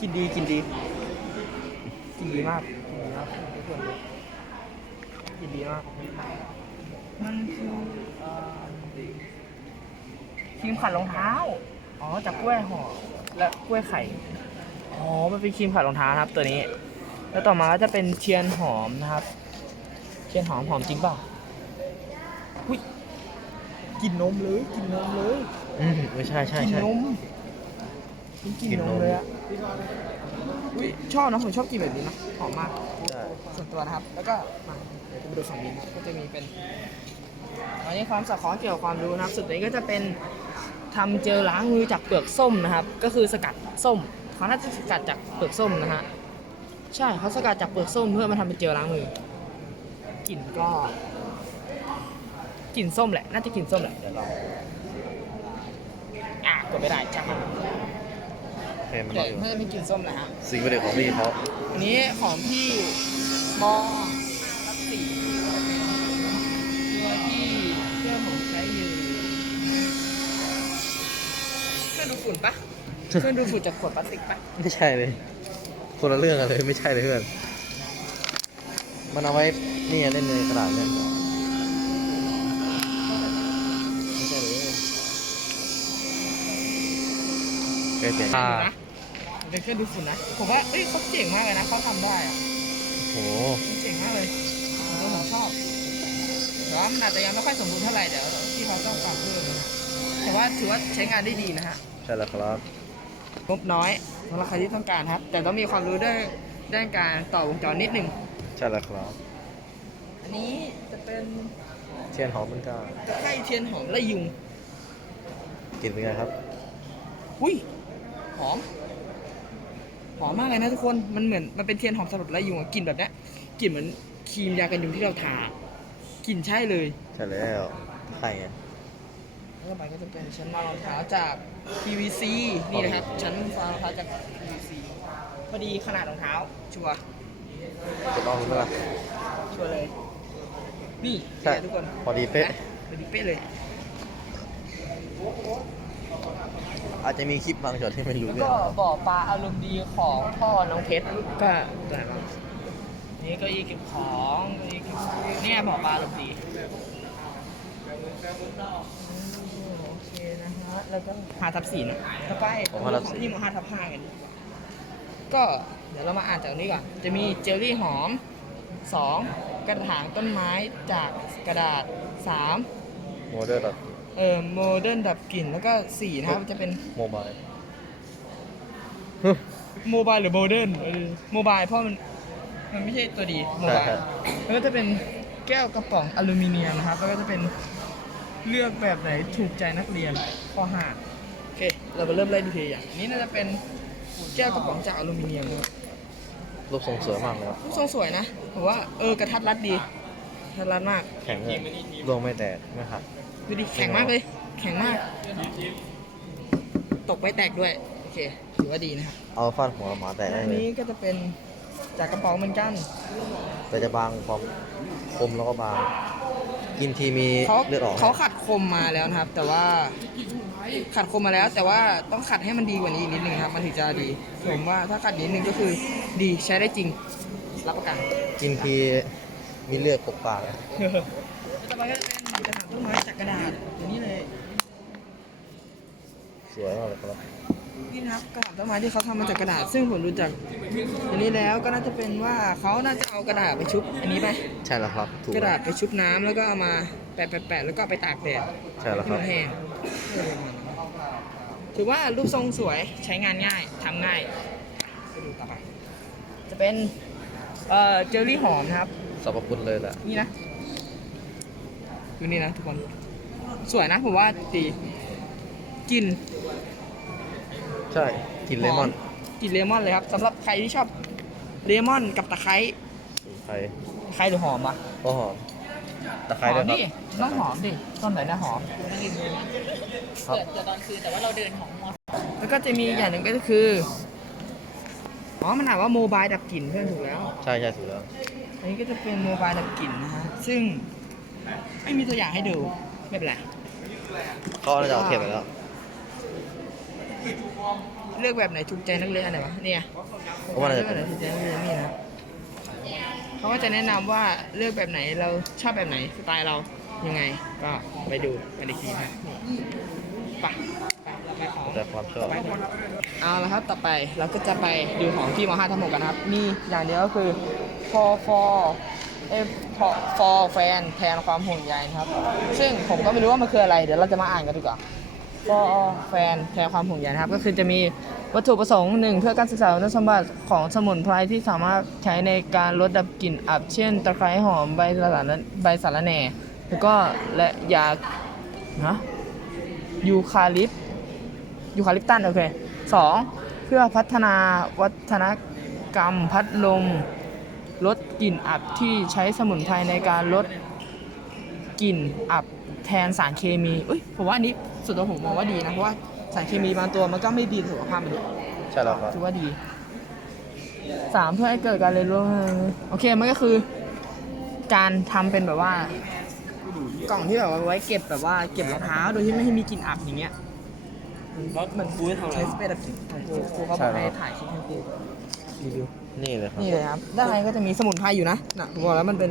กินดีกินดี กินดีมากกินดีมากทุกคนดูกินดีมากมันคือเอ่อครีมขัดรองเท้า อ๋อ จากกล้วยห่อและกล้วยไข่ อ๋อ มันเป็นครีมขัดรองเท้านะครับ ตัวนี้ แล้วต่อมาก็จะเป็นเทียนหอมนะครับ เทียนหอมหอมจริงเปล่าอุ้ยกลินนมเลยกลินนมเลย อืมไม่ใช่ใช่กลินใช่นมนี่ กินนมเลยอะอุ้ยชอบนะผมชอบกินแบบนี้นะหอมมากใช่ส่วนตัวนะครับ แล้วก็มาเดี๋ยวจะไปดูฝั่งนี้นะครับก็จะมีเป็นอันนี้ความสะท้อนเกี่ยวกับความรู้นะครับสุดนี้ก็จะเป็นทำเจลล้างมือจากเปลือกส้มนะครับ ก็คือสกัดส้มเขาน่าจะสกัดจากเปลือกส้มนะฮะใช่เขาสกัดจากเปลือกส้มเพื่อมาทำเป็นเจลล้างมือกลิ่นก็กลิ่นส้มแหละน่าจะกลิ่นส้มแหละเดี๋ยวลองอะกดไม่ได้จังมัน เห็นมันเดี๋ยวอยู่น่าจะเป็นกลิ่นส้มแหละฮะสิ่งประดิษฐ์ของพี่เขาอันนี้ของพี่มอรัตสีตัวที่เพื่อนผมใช้อยู่เครื่องดูฝุ่นปะเครื่องดูฝุ่นจากขวดพลาสติกปะไม่ใช่เลย คนละเรื่องกันเลยไม่ใช่เลยเพื่อน มันเอาไว้นี่เล่นในกระดาษเนี่ยไม่ใช่เลยเคยเปลี่ยนใช่อยู่ นะมันเป็นเครื่องดูฝุ่นนะ ผมว่าเอ้ยเขาเจ๋งมากเลยนะเขาทำได้อะโอ้โห เจ๋งมากเลยตัวผมชอบแต่ว่ามันอาจจะยังไม่ค่อยสมบูรณ์เท่าไหร่เดี๋ยวที่เขาต้องปรับเพิ่มนะแต่ว่าถือว่าใช้งานได้ดีนะฮะใช่แล้วครับงบน้อยสำหรับใครที่ต้องการครับ แต่ต้องมีความรู้ด้านด้านการต่อวงจรนิดนึงใช่แล้วครับ อันนี้จะเป็นเทียนหอมมันก็ตะไคร้เทียนหอมและยุง กลิ่นเป็นไงครับ อุ้ยหอม หอมมากเลยนะทุกคนมันเหมือนมันเป็นเทียนหอมสำหรับไล่ยุงอะกลิ่นแบบเนี้ยกลิ่นเหมือนครีมยากันยุงที่เราทากลิ่นใช่เลยใช่แล้วใช่ไงแล้วต่อไปก็จะเป็นชั้นวางรองเท้าจาก PVC นี่นะครับชั้นวางรองเท้าจาก PVC พอดีขนาดรองเท้า ชัวร์จะลองไหมล่ะชัวร์เลย นี่ใช่เป็นไงทุกคนพอดีเป๊ะนะพอดีเป๊ะเลย อาจจะมีคลิปบางช็อตที่ไม่รู้แล้วเรื่อก็งบ่อปลาอารมณ์ดีของพ่อน้องเพชรก็ได้มานี่เก็อีเก็บของเก็อีเก็บของเนี่ยบ่อปลาอารมณ์ดีโอเคนะฮะแล้วก็หาทับสี่นะต่อไปผมห้าทับสี่ที่หมห้าทับห้ากันก็เดี๋ยวเรามาอ่านจากนี้ก่อน จะมีเจลลี่หอมสองกระถางต้นไม้จากกระดาษสามโมเดอร์ดอท เอ่อโมเดิร์นดับกลิ่นแล้วก็สี่นะครับจะเป็นโมบาย โมบายหรือโมเดิร์นโมบายเพราะมันมันไม่ใช่ตัวดีโมบายใช่แล้วก็จะเป็นแก้วกระป๋องอลูมิเนียมนะครับ แล้วก็จะเป็นเลือกแบบไหนถูกใจนักเรียนข้อห้าโอเค เราไปเริ่มไล่ดูทีละอย่างอันนี้น่าจะเป็นแก้วกระป๋องจากอลูมิเนียมนะครับ รูปทรงสวยมากเลยครับรูปทรงสวยนะผมว่าเออกระทัดรัดดีกระทัดรัดมาก แข็งเลยดวงไม่แตกไม่หัก ดูดิ แข็งมากเลย แข็งมาก ตกไปแตกด้วย โอเค ถือว่าดีนะครับ เอาฟาดหัวหมาแตกได้อันเลยนี้ก็จะเป็นจากกระป๋องเหมือนกัน แต่จะบางความคมแล้วก็บาง กินทีมีเขาเลือดออกเขาขัดคมมาแล้วนะครับ แต่ว่าขัดคมมาแล้ว แต่ว่าต้องขัดให้มันดีกว่านี้อีกนิดนึงครับ มันถึงจะดีผมว่าถ้าขัดนิดนึงก็คือดีใช้ได้จริง รับประกัน กินทีมีเลือดกบปากอะต่อ ไปก็จะเป็นกระถางต้นไม้จากกระดาษอย่างนี้เลยสวยมากเลยครับนี่นะครับกระถางต้นไม้ที่เขาทำมาจากกระดาษ ซึ่งผมรู้จักอันนี้แล้วก็น่าจะเป็นว่าเขาน่าจะเอากระดาษไปชุบอันนี้ไปใช่แล้วครับถูกกระดาษไปชุบน้ำแล้วก็เอามาแปะแปะแปะแล้วก็เอาไปตากแดดใช่แล้วให้ครัมับ นแห้งถือว่ารูปทรงสวยใช้งานง่ายทำง่ายไปดูต่อไปจะเป็นเอ่อเจลลี่หอมนะครับสรรพคุณเลยแหละนี่นะ ดูนี่นะทุกคน สวยนะผมว่าดีกลินใช่กินเลมอนกลินเลมอนเลยครับสำหรับใครที่ชอบเลมอนกับตะไคร้ไทยตะไคร้หรือหอมอะก็หอมตะไคร้หด้อวยมครับดิต้องหอมดิต้นไหนนะหอม ครับเกิดตอนคืนแต่ว่าเราเดินของมอแล้วก็จะมีอย่างหนึ่งก็คือ อ๋อ มันอ่านว่าโมบายดับกลิ่นเพื่อนถูกแล้ว ใช่ใช่ถูกแล้ว อันนี้ก็จะเป็นโมบายดับกลิ่นนะฮะ ซึ่ง ไม่มีตัวอย่างให้ดู ไม่เป็นไร เขาน่าจะเอาเก็บไปแล้ว เลือกแบบไหนถูกใจนักเรียนอันไหนวะเนี่ยเพราะว่าอะไรเลือกแบบไหนถูกใจนักเรียนนี่นะครับเขาก็จะแนะนำว่าเลือกแบบไหนเราชอบแบบไหนสไตล์เรายังไง ก็ไปดูไปในคลิปนะนี่ไปไปไปของ แต่ความชอบ เอาละครับ ต่อไปเราก็จะไปดูของที่ม 5 ทั้งหมดกันนะครับ มีอย่างเดียวก็คือฟอฟอ เอฟอฟอแฟนแทนความห่วงใยนะครับ ซึ่งผมก็ไม่รู้ว่ามันคืออะไร เดี๋ยวเราจะมาอ่านกันดีกว่าฟอแฟนแทนความห่วงใยนะครับ ก็คือจะมีวัตถุประสงค์หนึ่งเพื่อการศึกษาคุณสมบัติของสมุนไพรที่สามารถใช้ในการลดดับกลิ่นอับ เช่น ตะไคร้หอมใบสะระใบสาระแหน่ แล้วก็และยานะยูคาลิปยูคาลิปตัสโอเคสองเพื่อพัฒนาวัฒนกรรมพัดลม ลดกลิ่นอับที่ใช้สมุนไพรในการลดกลิ่นอับแทนสารเคมีเอ้ยผมว่าอันนี้ส่วนตัวผมมองว่าดีนะ เพราะว่าสารเคมีบางตัวมันก็ไม่ดีต่อสุขภาพมนุษย์ใช่แล้วครับถือว่าดีสามเพื่อให้เกิดการเรียนรู้โอเคมันก็คือ การทำเป็นแบบว่า กล่องที่แบบว่าไว้เก็บแบบว่าเก็บรองเท้าโดยที่ไม่ให้มีกลิ่นอับอย่างเงี้ยรถมันกูให้ทำอะไรใช้สเปรย์ดับกลิ่นของครูครูเขาบอกให้ถ่ายคลิปให้ค รูรีวิว นี่เลยครับ นี่เลยครับด้านในก็จะมีสมุนไพรอยู่นะนะผมบอกแล้วมันเป็น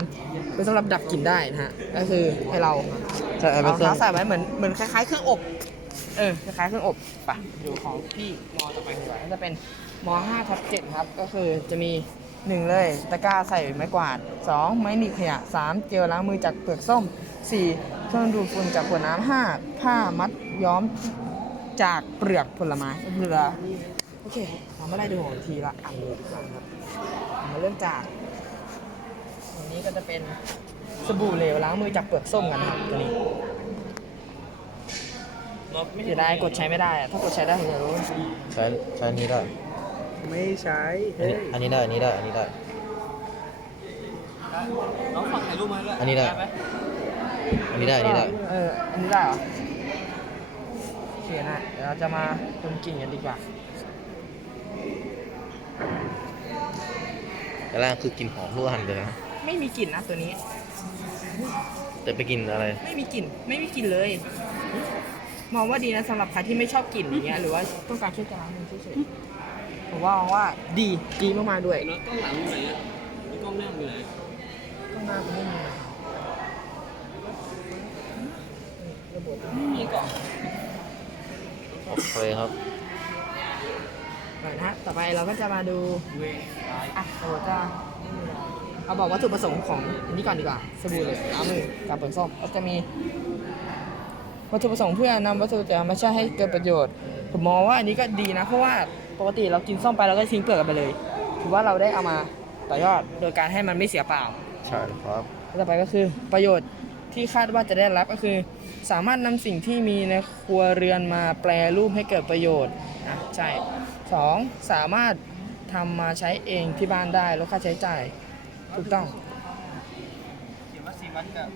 เป็นสำหรับดับกลิ่นได้นะฮะก็คือให้เราใช่เอาไปเอาเครื่องเท้าใส่ไว้เหมือนเหมือนคล้ายๆเครื่องอบเออคล้ายๆเครื่องอบไปดูของที่มอต่อไปดีกว่าก็จะเป็นม5ทับ7ครับก็คือจะมี1เลยตะกร้าใส่ไม้กวาด2ไม้หนีบขยะ3เจลล้างมือจากเปลือกส้ม4เครื่องดูดฝุ่นจากขวดน้ำ5ผ้ามัดย้อมจากเปลือกผลไม้เรือโอเค เราไม่ได้ดูของทีละอันเลยดีกว่าครับมาเริ่มจากอันนี้ก็จะเป็นสบู่เหลวล้างมือจากเปลือกส้มกันนะครับตัวนี้รถไม่เสียดายกดใช้ไม่ได้อะถ้ากดใช้ได้ผมจะรู้ใช้ใช้อันนี้ได้ไม่ใช้อันนี้อันนี้ได้ อันนี้ได้ อันนี้ได้ น้องฝากถ่ายรูปมาด้วยอันนี้ได้ไหมอันนี้ได้ อันนี้ได้ เอออันนี้ได้เหรอโอเคนะเดี๋ยวเราจะมาดมกลิ่นกันดีกว่า แต่แรกคือกลิ่นหอมทุกอันเลยนะไม่มีกลิ่นนะตัวนี้ แต่ไปกินอะไร ไม่มีกลิ่น ไม่มีกลิ่นเลย มองว่าดีนะสำหรับใครที่ไม่ชอบกลิ่นอย่างเงี้ยหรือว่าต้องการแค่จะล้างมือเฉยๆผมว่ามองว่าดีดีมากๆด้วยรถกล้องหลังอยู่ไหนอะกล้องหน้าอยู่ไหนข้างหน้าก็ไม่มีนะไม่มีกล่องโอเคครับก่อนนะฮะต่อไปเราก็จะมาดู อะเราจะเอาบอกวัตถุประสงค์ของอันนี้ก่อนดีกว่าสบู่เหลวล้างมือกับเปลือกส้มก็จะมีวัตถุประสงค์เพื่อนำวัตถุจากธรรมชาติให้เกิดประโยชน์ ผมมองว่าอันนี้ก็ดีนะ เพราะว่าปกติเรากินส้มไปเราก็ทิ้งเปลือกกันไปเลยถือว่าเราได้เอามาต่อยอดโดยการให้มันไม่เสียเปล่า ใช่ครับต่อไปก็คือประโยชน์ที่คาดว่าจะได้รับก็คือ สามารถนำสิ่งที่มีในครัวเรือนมาแปลรูปให้เกิดประโยชน์อะใช่สองสามารถ ทำมาใช้เองที่บ้านได้ลดค่าใช้จ่าย ถูกต้อง เขียนว่าสี่วันกับ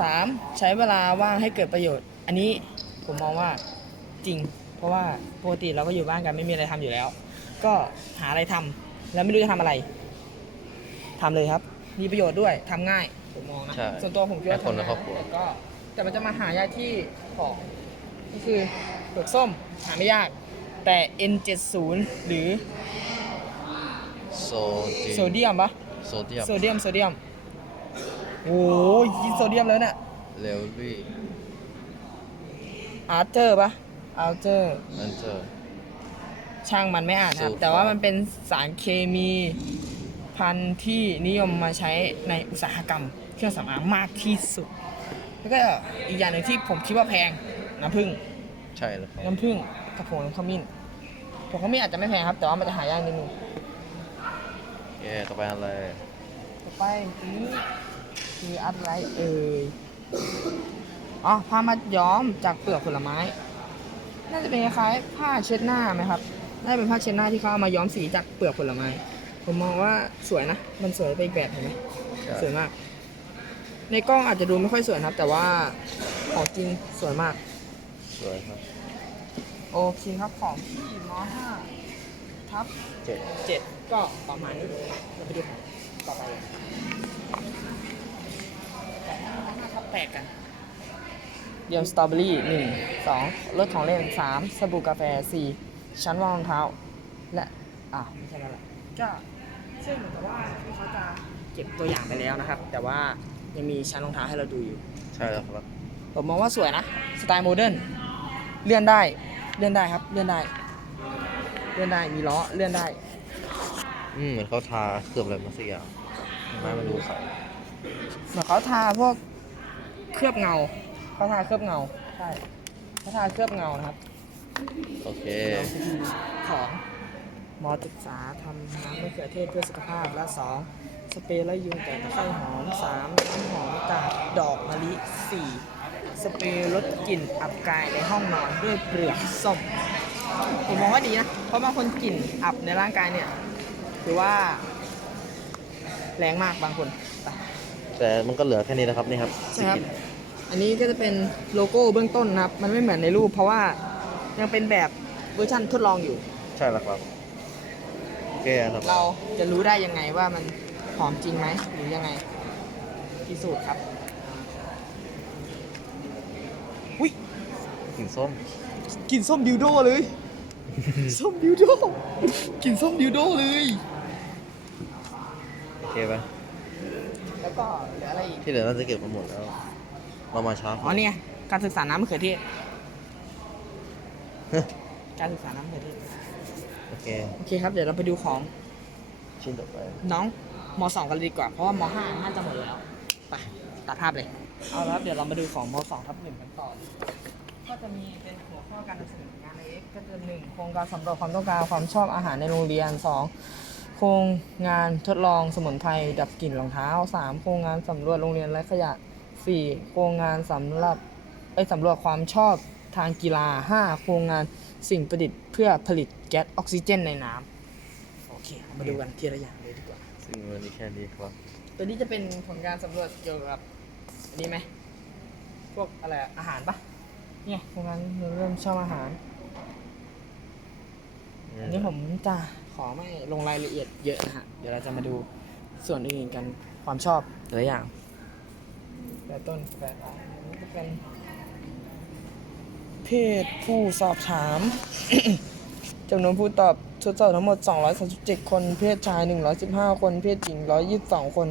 สามใช้เวลาว่างให้เกิดประโยชน์ อันนี้ผมมองว่าจริง เพราะว่าปกติเราก็อยู่บ้านกันไม่มีอะไรทำอยู่แล้ว ก็หาอะไรทำแล้วไม่รู้จะทำอะไรทำเลยครับ มีประโยชน์ด้วยทำง่ายผมมองนะใช่ส่วนตัวผมคิดว่าให้คนในทำครอบครัว แต่ก็แต่มันจะมาหายากที่ของก็คือเปลือกส้มหาไม่ยาก แต่ N70 หรือโซโซเดียมปะโซเดียมโซเดียมโซเดียมโอ้ยกินโซเดียมแล้วเนี่ยเลวลี่อาร์เจอร์ปะอาร์เจอร์อันเจอร์ ช่างมันไม่อ่านครับสูตรแต่ว่ามันเป็นสารเคมีพันธุ์ที่นิยมมาใช้ในอุตสาหกรรม เครื่องสำอางมากที่สุด แล้วก็อีกอย่างหนึ่งที่ผมคิดว่าแพงน้ำผึ้งใช่แล้วครับน้ำผึ้งกับผงน้ำขมิ้น ผงขมิ้นอาจจะไม่แพงครับ แต่ว่ามันจะหายากนิดนึงเย่ต่อไปอะไรต่อไปอันนี้คืออะไรเอ่ยอ๋อผ้ามัดย้อมจากเปลือกผลไม้ น่าจะเป็นคล้ายๆผ้าเช็ดหน้าไหมครับน่าจะเป็นผ้าเช็ดหน้าที่เขาเอามาย้อมสีจากเปลือกผลไม้ ผมมองว่าสวยนะ มันสวยไปอีกแบบเห็นไหมใช่สวยมาก ในกล้องอาจจะดูไม่ค่อยสวยครับ แต่ว่าของจริงสวยมาก สวยครับ โอเคครับของที่มห้าทับเจ็ดเจ็ดก็ประมาณนี้เราไปดูของต่อไปเลยมห้าทับแปดกันเยี่ยมสตรอเบอรี่หนึ่งสองรถของเล่นสามสบู่กาแฟสี่ชั้นวางรองเท้า และอ่าไม่ใช่แล้วล่ะก็ซึ่งเหมือนกับว่าที่เขาจะเก็บตัวอย่างไปแล้วนะครับ แต่ว่ายังมีชั้นรองเท้าให้เราดูอยู่ ใช่แล้วครับ ผมมองว่าสวยนะ สไตล์โมเดิร์นเลื่อนได้ เลื่อนได้ครับ เลื่อนได้ เลื่อนได้ มีล้อ เลื่อนได้ อืมเหมือนเขาทาเคลือบอะไรมาสักอย่างไม้มันดูใสเหมือนเขาทาพวกเคลือบเงา เขาทาเคลือบเงา ใช่เขาทาเคลือบเงานะครับ โอเค ของมอศึกษาทำน้ำมะเขือเทศเพื่อสุขภาพและสองสเปรย์ไล่ยุงแต่ตะไคร้หอมสามน้ำหอมจากดอกมะลิสี่ สเปรย์ลดกลิ่นอับกายในห้องนอนด้วยเปลือกส้ม ผมมองว่าดีนะ เพราะบางคนกลิ่นอับในร่างกายเนี่ยถือว่า แรงมากบางคนไปแต่มันก็เหลือแค่นี้นะครับนี่ครับใช่ครับอันนี้ก็จะเป็นโลโก้เบื้องต้นนะครับ มันไม่เหมือนในรูป เพราะว่ายังเป็นแบบเวอร์ชันทดลองอยู่ ใช่แล้วครับโอเคครับเราจะรู้ได้ยังไงว่ามันหอมจริงไหมหรือยังไงพิสูจน์ครับ อุ้ย กลิ่นส้ม กลิ่นส้มดิวโดเลย ส้มดิวโดกลิ่นส้มดิวโดเลยโอเคปะแล้วก็เหลืออะไรอีกที่เหลือน่าจะเก็บมาหมดแล้ว เรามาช้าอ๋อเนี่ยการศึกษาน้ำมะเขือเทศการศึกษาน้ำมะเขือเทศโอเคโอเคครับเดี๋ยวเราไปดูของชิ้นต่อไปน้องมสองกันเลยดีกว่าเพราะว่ามห้าน่าจะหมดแล้วไปตัดภาพเลยเอาละครับเดี๋ยวเรามาดูของมสองทับหนึ่งกันต่อ ก็จะมีเป็นหัวข้อการนำเสนองานเล็กก็จะหนึ่งโครงการสำรวจความต้องการความชอบอาหารในโรงเรียนสองโครงงานทดลองสมุนไพรดับกลิ่นรองเท้าสามโครงงานสำรวจโรงเรียนไร้ขยะสี่โครงงานสำหรับไอยสำรวจความชอบทางกีฬาห้าโครงงานสิ่งประดิษฐ์เพื่อผลิตแก๊สออกซิเจนในน้ำโอเคเรามาดูกันทีละอย่างเลยดีกว่า ซึ่งวันนี้แค่นี้ครับ ตัวนี้จะเป็นผลการสำรวจเกี่ยวกับอันนี้ไหมพวกอะไรอะอาหารปะ เนี่ยโครงการเริ่มชอบอาหาร อันนี้ผมจะขอไม่ลงรายละเอียดเยอะนะฮะ เดี๋ยวเราจะมาดูส่วนอื่นๆกันความชอบแต่ละอย่างแต่ต้นแปดอันนี้จะเป็นเพศผู้สอบถามจำนวนผู้ตอบทดสอบทั้งหมด 237 คน เพศชาย 115 คน เพศหญิง 122 คน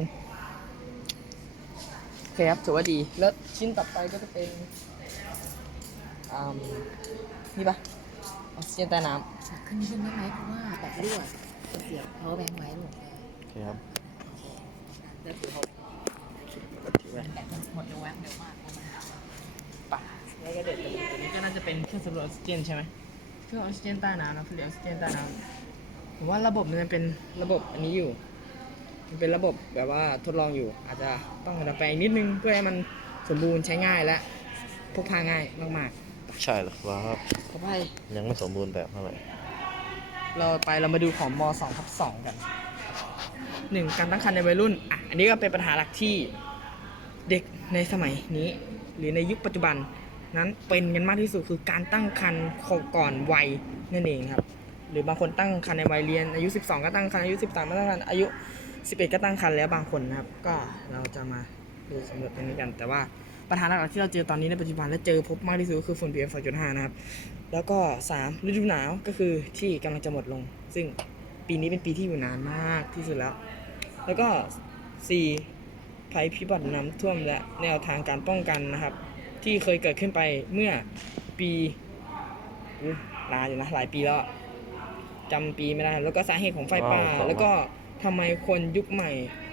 โอเคครับถือว่าดี แล้วชิ้นต่อไปก็จะเป็น อ่านี่ปะออกซิเจนใต้น้ำขึ้นขึ้นได้ไหมเพราะว่าแบตรั่วเสียบเพราะแบงค์ไว้หมดโอเคครับแล้วถือเขาแบตมันหมดเร็วแวบเร็วมากเพราะมันหนาวปะแล้วก็เด็ดตัวนี้ก็น่าจะเป็นเครื่องสำรวจออกซิเจนใช่ไหมเครื่องออกซิเจนใต้น้ำนะผลิตออกซิเจนใต้น้ำผมว่าระบบมันจะเป็นระบบอันนี้อยู่ มันเป็นระบบแบบว่าทดลองอยู่ อาจจะต้องดัดแปลงนิดนึงเพื่อให้มันสมบูรณ์ใช้ง่ายและพกพาง่ายมาก ใช่แล้วครับๆต่อไปยังไม่สมบูรณ์แบบเท่าไหร่เราไปเรามาดูของม2ทับ2กันหนึ่งการตั้งครรภ์ในวัยรุ่นอะอันนี้ก็เป็นปัญหาหลักที่เด็กในสมัยนี้ หรือในยุคปัจจุบันนั้นเป็นกันมากที่สุดคือการตั้งครรภ์ก่อนวัยนั่นเองครับ หรือบางคนตั้งครรภ์ในวัยเรียนอายุ 12 ก็ตั้งครรภ์อายุ 13ก็ตั้งครรภ์อายุ 11 ก็ตั้งครรภ์แล้วบางคนนะครับ ก็เราจะมาดูสำรวจตรงนี้กัน แต่ว่า ปัญหาหลักๆที่เราเจอตอนนี้ในปัจจุบันและเจอพบมากที่สุดก็คือฝุ่น PM 2.5 นะครับ แล้วก็ 3 ฤดูหนาวก็คือที่กำลังจะหมดลง ซึ่งปีนี้เป็นปีที่อยู่นานมากที่สุดแล้ว แล้วก็ 4 ภัยพิบัติน้ำท่วมและแนวทางการป้องกันนะครับ ที่เคยเกิดขึ้นไปเมื่อปีอุ๊ยนานอยู่นะหลายปีแล้วจำปีไม่ได้ แล้วก็สาเหตุของไฟป่าว้าวแล้วก็ทำไมคนยุคใหม่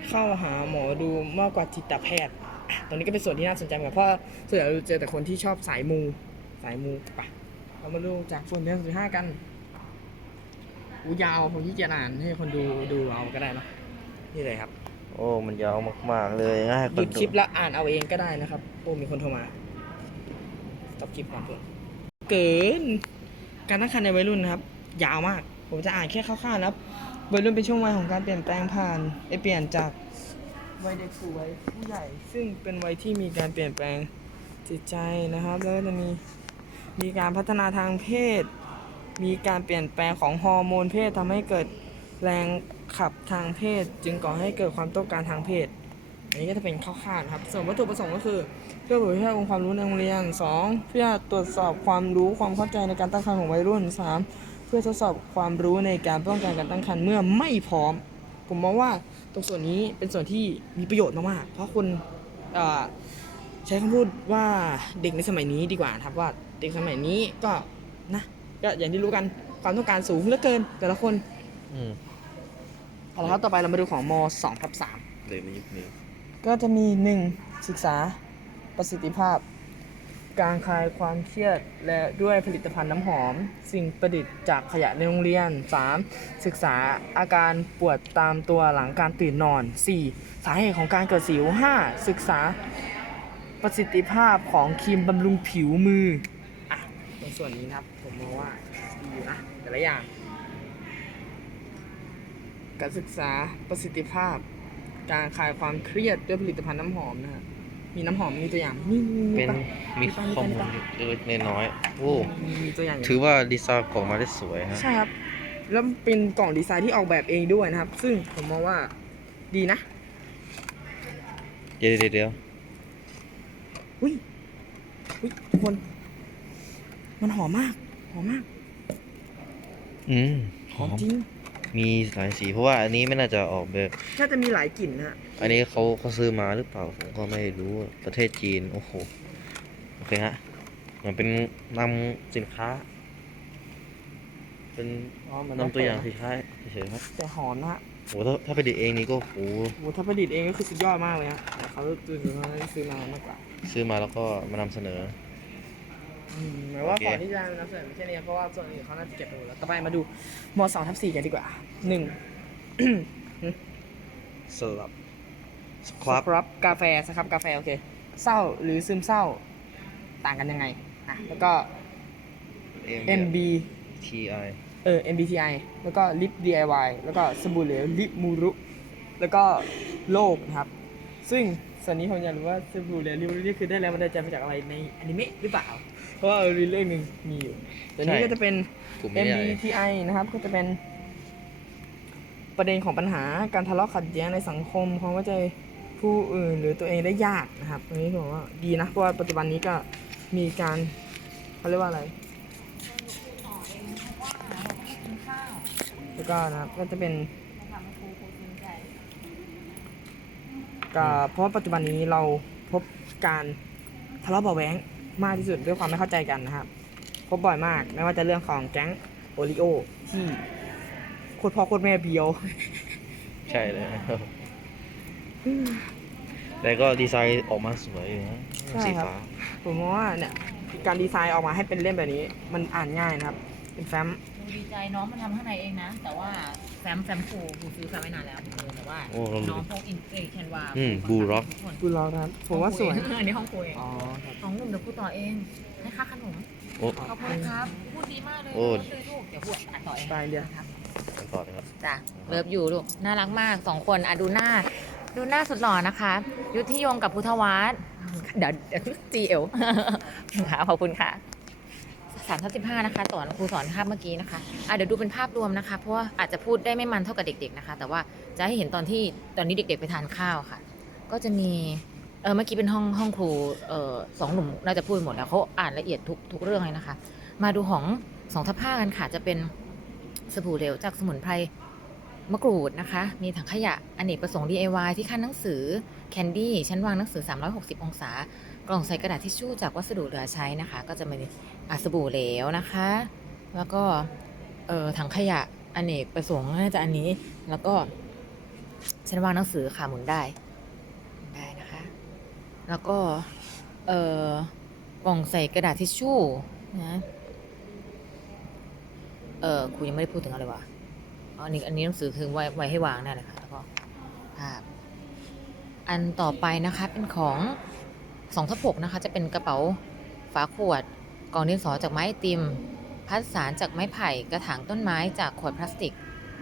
เข้าหาหมอดูมากกว่าจิตแพทย์อะ ตรงนี้ก็เป็นส่วนที่น่าสนใจเหมือนกันเพราะส่วนใหญ่เราเจอแต่คนที่ชอบสายมูสายมูไปะเรามาดูจากฝุ่นเดือนสิบห้ากันอูยาวผมขี้เกียจอ่านให้คนดูดูเอาก็ได้เนอะนี่เลยครับโอ้ มันยาวมากๆเลยง่ายหยุดคลิปแล้วอ่านเอาเองก็ได้นะครับโอ้มีคนโทรมาตบคลิปก่อนเพื่อนเกิน การตั้งครรภ์ในวัยรุ่นนะครับ ยาวมาก ผมจะอ่านแค่คร่าวๆนะครับวัยรุ่นเป็นช่วงวัยของการเปลี่ยนแปลงผ่านไอยเปลี่ยนจาก วัยเด็กสู่วัยผู้ใหญ่ ซึ่งเป็นวัยที่มีการเปลี่ยนแปลงจิตใจนะครับ แล้วก็จะมีมีการพัฒนาทางเพศ มีการเปลี่ยนแปลงของฮอร์โมนเพศทำให้เกิดแรงขับทางเพศ จึงก่อให้เกิดความต้องการทางเพศ อันนี้ก็จะเป็นคร่าวๆนครับ ส่วนวัตถุประสงค์ก็คือ เพื่อเผยแพร่องค์ความรู้ในโรงเรียน 2. เพื่อตรวจสอบความรู้ความเข้าใจในการตั้งครรภ์ของวัยรุ่น 3. เพื่อทดสอบความรู้ในการป้องกันการตั้งครรภ์เมื่อไม่พร้อม ผมมองว่า ตรงส่วนนี้เป็นส่วนที่มีประโยชน์มากๆเพราะคนเอ่อใช้คำพูดว่าเด็กในสมัยนี้ดีกว่านะครับว่าเด็กสมัยนี้ก็นะก็อย่างที่รู้กันความต้องการสูงเหลือเกิน แต่ละคนอืมเอาละครับต่อไปเรามาดูของม2ทับ3เด็กในยุคนี้ก็จะมี 1. ศึกษาประสิทธิภาพ การคลายความเครียดและด้วยผลิตภัณฑ์น้ำหอม สิ่งประดิษฐ์จากขยะในโรงเรียน 3. ศึกษาอาการปวดตามตัวหลังการตื่นนอน 4. สาเหตุของการเกิดสิว 5. ศึกษาประสิทธิภาพของครีมบำรุงผิวมืออะในส่วนนี้นะครับผมมองว่าดีอยู่นะแต่ละอย่าง การศึกษาประสิทธิภาพ การคลายความเครียดด้วยผลิตภัณฑ์น้ำหอมนะฮะ มีน้ำหอมมีตัวอย่างนี่นี่เป็นปะมีปะข้อมูลปะเล็กๆน้อยๆโอ้มีมีตัวอย่างอยู่ถือว่าดีไซน์กล่องมาได้สวยฮะใช่ครับ แล้วเป็นกล่องดีไซน์ที่ออกแบบเองด้วยนะครับ ซึ่งผมมองว่าดีนะเดี๋ยวเดี๋ยวเดี๋ยวอุ้ยอุ้ยทุกคน มันหอมมาก หอมมาก อืมหหออมมจริง มีหลายสีเพราะว่าอันนี้ไม่น่าจะออกแบบน่าจะมีหลายกลิ่นนะฮะอันนี้เขาเขาซื้อมาหรือเปล่าผมก็ไม่รู้ประเทศจีนโอ้โหโอเคฮะเหมันเป็นนำสินค้า เป็นอ๋อมันนำตัวอย่างสินค้าเฉยๆครับแต่หอมนะฮะโอ้ถ้าถ้าไปดิเองนี่ก็โหโหถ้าประดิษฐ์เองก็คือสุดยอดมากเลยฮะแต่เขาตื่นเขาซื้อมามากกว่า ซื้อมาแล้วก็มานำเสนออืม หมายว่าโอเคก่อนที่จะนำเสนอไม่ใช่เนี่ยเพราะว่าส่วนอื่นเขาน่าจะเก็บไปหมดแล้วต่อไปมาดูมสองทับสี่กันดีกว่าหนึ่งสลับสครับครับกาแฟสครับกาแฟโอเคเศร้าหรือซึมเศร้าต่างกันยังไงอะแล้วก็ MB TI เออ MBTI แล้วก็ลิป DIY แล้วก็สบู่เหลวลิปมูรุ แล้วก็โลกนะครับ ซึ่งส่วนนี้ผมอยากรู้ว่าสบู่เหลวลิปมูรุนี่คือได้แรงบันดาลใจมาจากอะไรในอนิเมะหรือเปล่าเพ ราะว่ามีเรื่องหนึ่งมีอยู่แต่นี้ใช่ก็จะเป็น กลุ่มนี้ใหญ่ MBTI นะครับ ก็จะเป็น ประเด็นของปัญหาการทะเลาะขัดแย้งในสังคมความเข้าใจผู้อื่นหรือตัวเองได้ยากนะครับตรงนี้ผมว่าดีนะเพราะว่าปัจจุบันนี้ก็มีการเขาเรียกว่าอะไรต่อเองเพราะว่าเราไม่กินข้าวแล้วก็นะครับก็จะเป็นจะทำให้ครูครูซึ้งใจก็เพราะว่าปัจจุบันนี้เราพบการทะเลาะเบาะแว้ง มากที่สุดด้วยความไม่เข้าใจกันนะครับพบบ่อยมากไม่ว่าจะเรื่องของแก๊งโอริโอที่โคตรพ่อโคตรแม่เบียว ใช่เลยครับแต่ก็ดีไซน์ออกมาสวยอยู่นะใช่สีครับ ฟ้าผมว่าเนี่ยการดีไซน์ออกมาให้เป็นเล่มแบบนี้ มันอ่านง่ายนะครับ เป็นแฟ้ม ดูดีใจน้องมันทำข้างในเองนะ แต่ว่า แฟมแฟมครูครูซื้อแฟมไว้นานแล้วเออแต่ว่าโอ้เราน้องพวกอินเอแคนวาอืม Blue Rock ทุกคนดูลองนะครับผมว่าสวยอันนี้ห้องครูเองอ๋อครับน้องหนุ่มเดี๋ยวครูต่อเองให้ค่าขนมโอ้ ขอบคุณครับพูดดีมากเลยโอ้น้งซื้อลูกเดี๋ยวพูดอ่านต่อเองไปเดียว ครับกันต่อนะครับ จ้ะเลิฟอยู่ลูกน่ารักมากสองคนอะดูหน้า ดูหน้าสุดหล่อนะคะ ยุทธิยงกับพุทธวัฒน์เดี๋ยวเดี๋ยวจีเอล ค่ะขอบคุณค่ะ สามทับสิบห้านะคะสอนครูสอนภาพเมื่อกี้นะคะอะเดี๋ยวดูเป็นภาพรวมนะคะเพราะว่าอาจจะพูดได้ไม่มันเท่ากับเด็ก ๆนะคะ แต่ว่าจะให้เห็นตอนที่ตอนนี้เด็ก ๆ ไปทานข้าวค่ะ ก็จะมีเออเมื่อกี้เป็นห้องห้องครูเออสองหนุ่มน่าจะพูดหมดแล้วเขาอ่านละเอียดทุกทุกเรื่องเลยนะคะ มาดูของสองทับห้ากันค่ะ จะเป็นสบู่เหลวจากสมุนไพรมะกรูดนะคะ มีถังขยะอเนกประสงค์ DIY ที่ขั้นหนังสือแคนดี้ชั้นวางหนังสือ 360 องศา กล่องใส่กระดาษทิชชู่จากวัสดุเหลือใช้นะคะ ก็จะมีอาสบู่เหลวนะคะ แล้วก็เออถังขยะอเนกประสงค์น่าจะอันนี้ แล้วก็ชั้นวางหนังสือค่ะหมุนได้ได้นะคะ แล้วก็เออกล่องใส่กระดาษทิชชู่นะเออครูยังไม่ได้พูดถึงอะไรวะอันนี้อันนี้หนังสือคือไว้ไว้ให้วางนั่นแหละค่ะแล้วก็ภาพอันต่อไปนะคะเป็นของ สองทับหกนะคะ จะเป็นกระเป๋าฝาขวดกล่องดินสอจากไม้ติม พัดสารจากไม้ไผ่กระถางต้นไม้จากขวดพลาสติก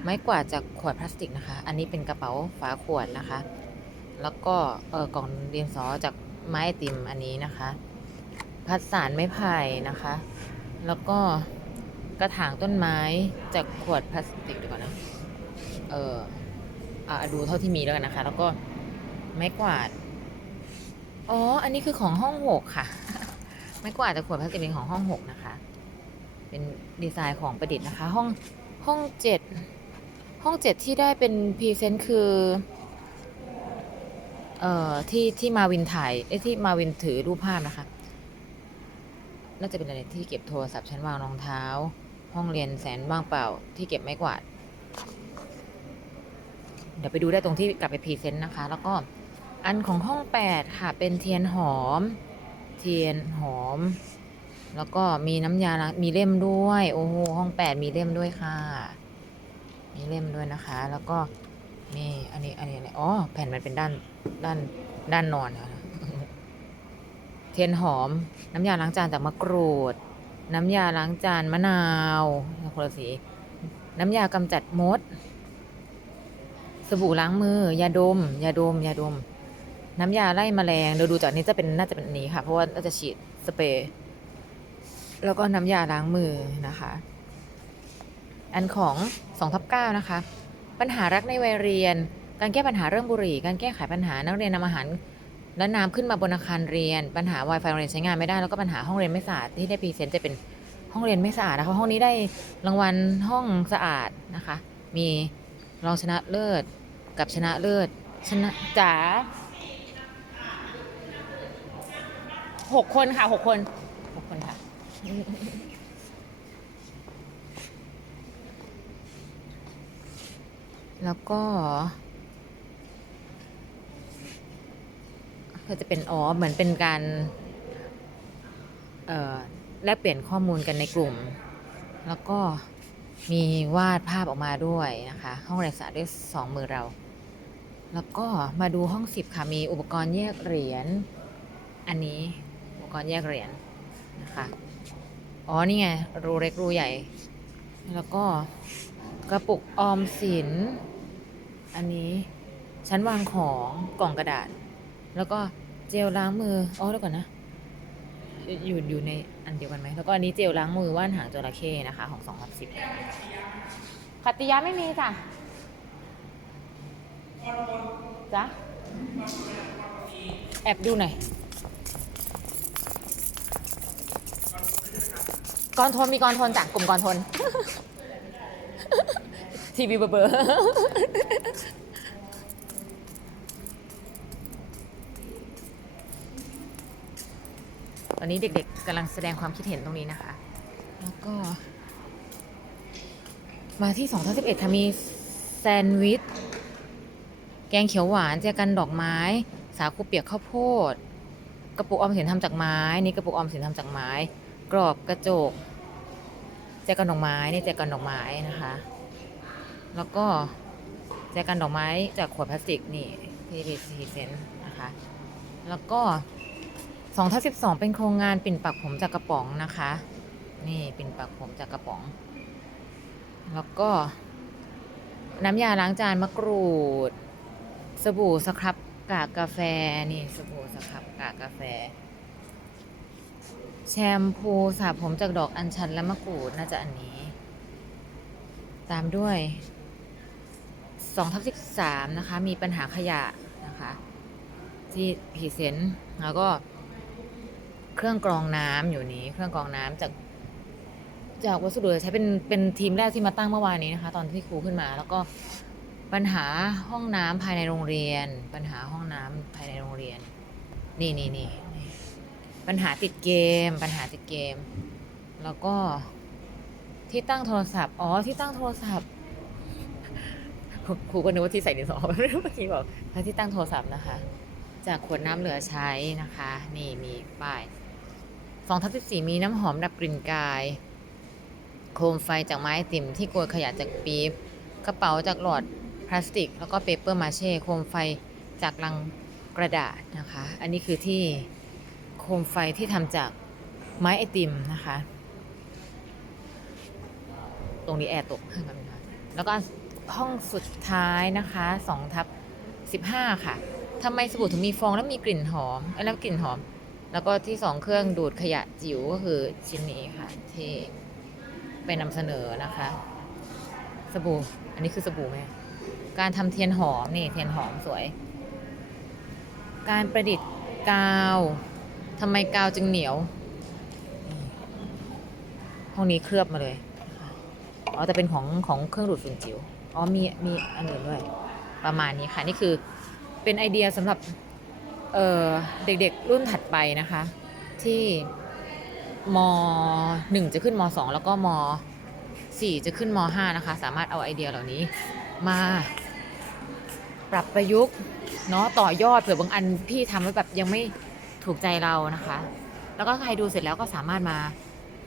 ไม้กวาดจากขวดพลาสติกนะคะ อันนี้เป็นกระเป๋าฝาขวดนะคะ แล้วก็เออกล่องดินสอจากไม้ติมอันนี้นะคะ พัดสารไม้ไผ่นะคะ แล้วก็กระถางต้นไม้จากขวดพลาสติกดีกว่านะเอออะดูเท่าที่มีแล้วกันนะคะ แล้วก็ไม้กวาด อ๋อ อันนี้คือของห้องหกค่ะ ไม้กวาดจากขวดพลาสติกเป็นของห้องหกนะคะ เป็นดีไซน์ของประดิษฐ์นะคะ ห้องห้องเจ็ดห้องเจ็ดที่ได้เป็นพรีเซนต์คือ เอ่อที่ที่มาวินถ่ายเอ้ที่มาวินถือรูปภาพนะคะ น่าจะเป็นอะไรที่เก็บโทรศัพท์ชั้นวางรองเท้า ห้องเรียนแสนว่างเปล่า ที่เก็บไม้กวาด เดี๋ยวไปดูได้ตรงที่กลับไปพรีเซนต์นะคะ แล้วก็ อันของห้องแปดค่ะ เป็นเทียนหอม เทียนหอม แล้วก็มีน้ำยาล้างมีเล่มด้วย โอ้โห ห้องแปดมีเล่มด้วยค่ะ มีเล่มด้วยนะคะ แล้วก็มีอันนี้ อันนี้อะไรอ๋อ แผ่นมันเป็นด้าน ด้าน ด้านนอนค่ะ เทียนหอม น้ำยาล้างจานจากมะกรูด น้ำยาล้างจานมะนาวคนละสี น้ำยากำจัดมด สบู่ล้างมือ ยาดม ยาดม ยาดม น้ำยาไล่แมลงเดี๋ยวดูจากนี้จะเป็นน่าจะเป็นนนี้ค่ะ เพราะว่าน่าจะฉีดสเปรย์แล้วก็น้ำยาล้างมือนะคะ อันของ2ทับ9นะคะ ปัญหารักในวัยเรียน การแก้ปัญหาเรื่องบุหรี่ การแก้ไขปัญหานักเรียนนำอาหารและน้ำขึ้นมาบนอาคารเรียน ปัญหา Wi-Fi โรงเรียนใช้งานไม่ได้ แล้วก็ปัญหาห้องเรียนไม่สะอาดที่ได้พรีเซนต์จะเป็นห้องเรียนไม่สะอาดนะคะ ห้องนี้ได้รางวัลห้องสะอาดนะคะ มีรองชนะเลิศกับชนะเลิศชนะจ๋า หกคนค่ะหกคนหกคนค่ะ แล้วก็ ก็จะเป็นอ๋อเหมือนเป็นการเออแลกเปลี่ยนข้อมูลกันในกลุ่ม แล้วก็มีวาดภาพออกมาด้วยนะคะ ห้องเรียนศาสร์ด้วยสองมือเรา แล้วก็มาดูห้องสิบค่ะ มีอุปกรณ์แยกเหรียญอันนี้ กรณ์แยกเหรียญนะคะ อ๋อ นี่ไง รูเล็กรูใหญ่ แล้วก็กระปุกออมสิน อันนี้ชั้นวางของกล่องกระดาษ แล้วก็เจลล้างมือ อ๋อแล้วก่อนนะ อยู่อยู่ในอันเดียวกันไหม แล้วก็อันนี้เจลล้างมือว่านหางจระเข้นะคะ ของสองพันสิบขัตติยาไม่มีจ้ะจ้ะแอบดูหน่อย กรทนมีกรทนจ้ะกลุ่มกรทน ทีวีเบอร์เบอร์ตอนนี้เด็กๆกำลังแสดงความคิดเห็นตรงนี้นะคะ แล้วก็ มาที่2 0 1 1ค่ะมีแซนด์วิช แกงเขียวหวานเจกันดอกไม้ สาคูเปียกข้าวโพด กระปุกออมสินทำจากไม้ นี่กระปุกออมสินทำจากไม้ กรอบกระจก แจกันดอกไม้นี่แจกันดอกไม้นะคะ แล้วก็แจกันดอกไม้จากขวดพลาสติกนี่ที่พีซีเซนนะคะ แล้วก็สองทับสิบสองเป็นโครงงานปิ่นปักผมจากกระป๋องนะคะ นี่ปิ่นปักผมจากกระป๋อง แล้วก็ น้ำยาล้างจานมะกรูด สบู่สครับกากกาแฟนี่สบู่สครับกากกาแฟ แชมพูสระผมจากดอกอัญชันและมะกรูดน่าจะอันนี้ ตามด้วย2ทับ13 นะคะ มีปัญหาขยะนะคะ ที่พรีเซนแล้วก็เครื่องกรองน้ำอยู่นี้ เครื่องกรองน้ำจากจากวัสดุใช้เป็นเป็นทีมแรกที่มาตั้งเมื่อวานนี้นะคะ ตอนที่ครูขึ้นมา แล้วก็ปัญหาห้องน้ำภายในโรงเรียน ปัญหาห้องน้ำภายในโรงเรียน นี่นี่นี่ ปัญหาติดเกม ปัญหาติดเกม แล้วก็ที่ตั้งโทรศัพท์ อ๋อ ที่ตั้งโทรศัพท์ ครูก็นึกว่าที่ใส่ดินสอเมื่อกี้บอกที่ตั้งโทรศัพท์นะคะ จากขวดน้ำเหลือใช้นะคะ นี่มีป้ายสองทับสิบสี่มีน้ำหอมดับกลิ่นกาย โคมไฟจากไม้ติ่มที่โกยขยะจากปี๊บ กระเป๋าจากหลอดพลาสติก แล้วก็เปเปอร์มาเช่ โคมไฟจากลังกระดาษนะคะ อันนี้คือที่ โคมไฟที่ทำจากไม้ไอติมนะคะ ตรงนี้แอร์ตกข้างกันค่ะแล้วก็ห้องสุดท้ายนะคะ2ทับ15 ค่ะทำไมสบู่ถึงมีฟองแล้วมีกลิ่นหอมเอ้ยแล้วกลิ่นหอม แล้วก็ที่สองเครื่องดูดขยะจิ๋วก็คือชิ้นนี้ค่ะ ที่ไปนำเสนอนะคะ สบู่ อันนี้คือสบู่ไหมการทำเทียนหอมนี่เทียนหอมสวย การประดิษฐ์กาว ทำไมกาวจึงเหนียว ห้องนี้เคลือบมาเลย อ๋อแต่เป็นของของเครื่องดูดฝุ่นจิ๋ว อ๋อมีมีอันอื่นด้วย ประมาณนี้ค่ะนี่คือเป็นไอเดียสำหรับเอ่อเด็กๆรุ่นถัดไปนะคะ ที่ม1จะขึ้นม2แล้วก็ม4จะขึ้นม5นะคะ สามารถเอาไอเดียเหล่านี้มาปรับประยุกต์เนาะต่อยอดเผื่อบางอันพี่ทำไว้แบบยังไม่ ถูกใจเรานะคะ แล้วก็ใครดูเสร็จแล้วก็สามารถมา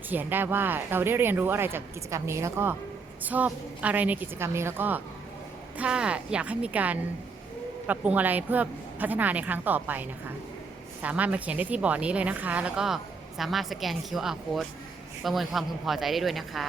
เขียนได้ว่าเราได้เรียนรู้อะไรจากกิจกรรมนี้ แล้วก็ชอบอะไรในกิจกรรมนี้แล้วก็ถ้าอยากให้มีการปรับปรุงอะไรเพื่อพัฒนาในครั้งต่อไปนะคะ สามารถมาเขียนได้ที่บอร์ดนี้เลยนะคะ แล้วก็สามารถสแกน QR code ประเมินความพึงพอใจได้ด้วยนะคะ